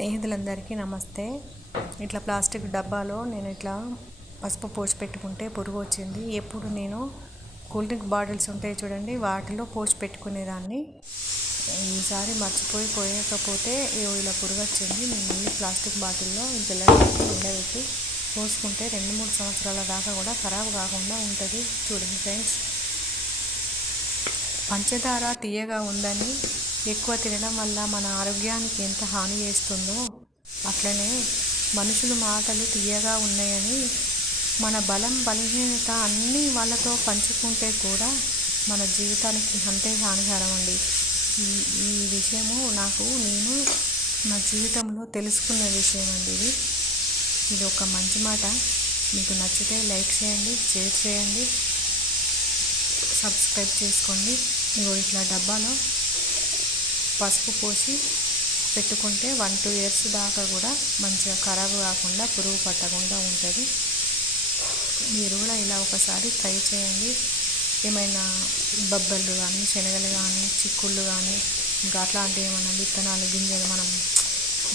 స్నేహితులందరికీ నమస్తే. ఇట్లా ప్లాస్టిక్ డబ్బాలో నేను ఇట్లా పసుపు పోసి పెట్టుకుంటే పురుగు వచ్చింది. ఎప్పుడు నేను కూల్ డ్రింక్ బాటిల్స్ ఉంటాయి చూడండి, వాటిలో పోసి పెట్టుకునేదాన్ని. ఈసారి పోయకపోతే ఇలా పురుగు వచ్చింది. నేను మళ్ళీ ప్లాస్టిక్ బాటిల్లో ఎండబెట్టి పోసుకుంటే 2-3 సంవత్సరాల దాకా కూడా ఖరాబ్ కాకుండా ఉంటుంది. చూడండి ఫ్రెండ్స్, పంచదార తీయగా ఉందని ఎక్కువ తినడం వల్ల మన ఆరోగ్యానికి ఎంత హాని చేస్తుందో, అట్లనే మనుషుల మాటలు తీయగా ఉన్నాయని మన బలహీనత అన్నీ వాళ్ళతో పంచుకుంటే కూడా మన జీవితానికి అంతే హానికరం అండి. ఈ విషయము నేను నా జీవితంలో తెలుసుకున్న విషయం అండి. ఇది ఒక మంచి మాట. మీకు నచ్చితే లైక్ చేయండి, షేర్ చేయండి, సబ్స్క్రైబ్ చేసుకోండి. ఇట్లా డబ్బాలో పసుపు పోసి పెట్టుకుంటే 1-2 ఇయర్స్ దాకా కూడా మంచిగా ఖరాబు కాకుండా పురుగు పట్టకుండా ఉంటుంది. మీరు కూడా ఇలా ఒకసారి ట్రై చేయండి. ఏమైనా బొబ్బర్లు కానీ, శనగలు కానీ, చిక్కుళ్ళు కానీ, ఇంకా అట్లాంటివి ఏమైనా విత్తనాలు, గింజలు మనం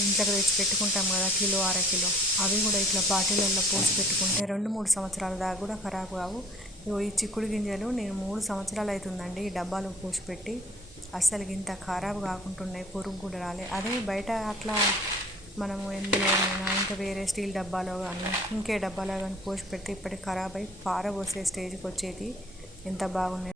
ఇంట్లోకి తెచ్చి పెట్టుకుంటాం కదా, కిలో 1/2 కిలో, అవి కూడా ఇట్లా బాటిళ్ళల్లో పోసి పెట్టుకుంటే 2-3 సంవత్సరాల దాకా కూడా ఖరాబు కావు. ఈ చిక్కుడు గింజలు నేను 3 సంవత్సరాలు అవుతుందండి ఈ డబ్బాలో పోసి పెట్టి. అస్సలు ఇంత ఖరాబు కాకుంటున్నాయి, పురుగు కూడా రాలే. అదే బయట అట్లా మనము ఎందులోనైనా ఇంకా వేరే స్టీల్ డబ్బాలో కానీ, ఇంకే డబ్బాలో కానీ పోసి పెడితే ఇప్పటికి ఖరాబ్ అయి పారబోసే స్టేజ్కి వచ్చేది. ఎంత బాగున్నాయి.